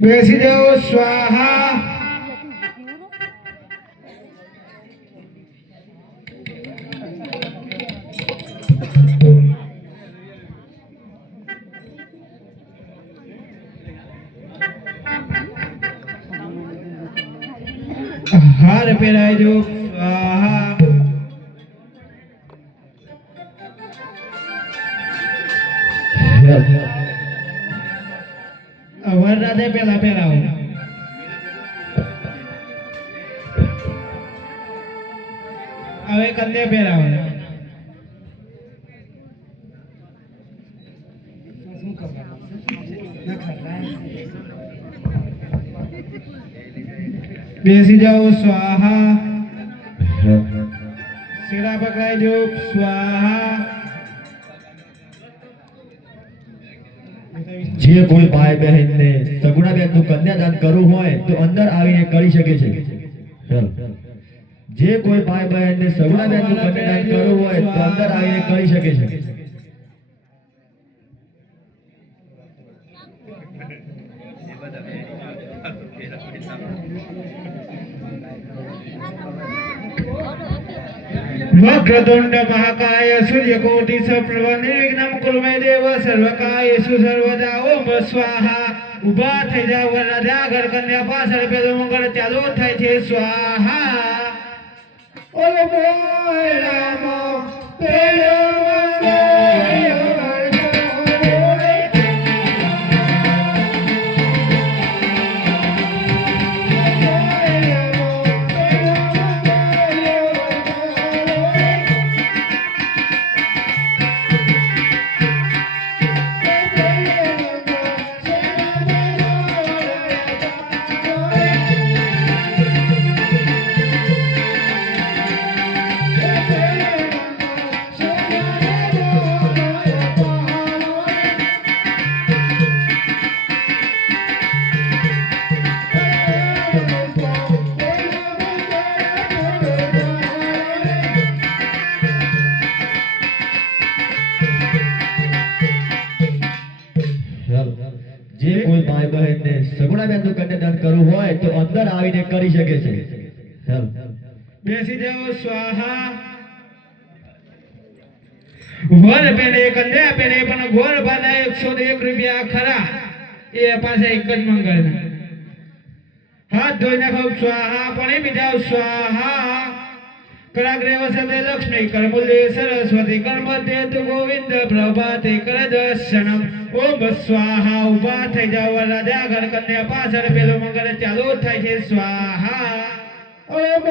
બેસી જાઓ સ્વાહા હાર પહેરાય જો સ્વાહા વરરાજે પેલા પહેરાવો હવે કન્યા પહેરાવો બેસી જાઓ સ્વાહા શેડા પકડાઈ જો સ્વાહા જે કોઈ ભાઈ બહેન ને સગુણા બેન નું કન્યાદાન કરવું હોય તો અંદર આવીને કરી શકે છે જે કોઈ ભાઈ બહેન ને સગુણા બેન નું કન્યાદાન કરવું હોય તો અંદર આવીને કરી શકે છે વક્રતુંડ મહાકાય સૂર્યકોટિ સપ્રભ નિર્વિઘ્નમ કુરુ મે દેવ સર્વકાયેષુ સર્વદા ઓમ સ્વાહા ઊભા થઈ જાવ વરરાજા આગળ કન્યા પાછળ પેલું મંગળ ચાલુ થાય છે સ્વાહા ઓલો બોય રામ પેલો જે કોઈ ભાઈ બહેન ને સગુણા બેન નું કન્યાદાન કરવું હોય તો અંદર આવીને કરી શકે છે બેસી જાઓ સ્વાહા વર પેને કન્યા પેને પણ ગોર બાધા 101 રૂપિયા ખરા એ પાસે એક જ મંગળના હાથ ધોઈ નાખો સ્વાહા પણ બી જાઓ સ્વાહા કરાગ્રે વસતે લક્ષ્મી કરમૂલ્યે સરસ્વતી કર્મધ્યે તુ ગોવિંદ પ્રભાતે કર દર્શનમ ઓમ સ્વાહા ઊભા થઈ જાવ રાજા ઘર કન્યા પાછળ પેલો મંગળ ચાલુ થાય છે સ્વાહા ઓમ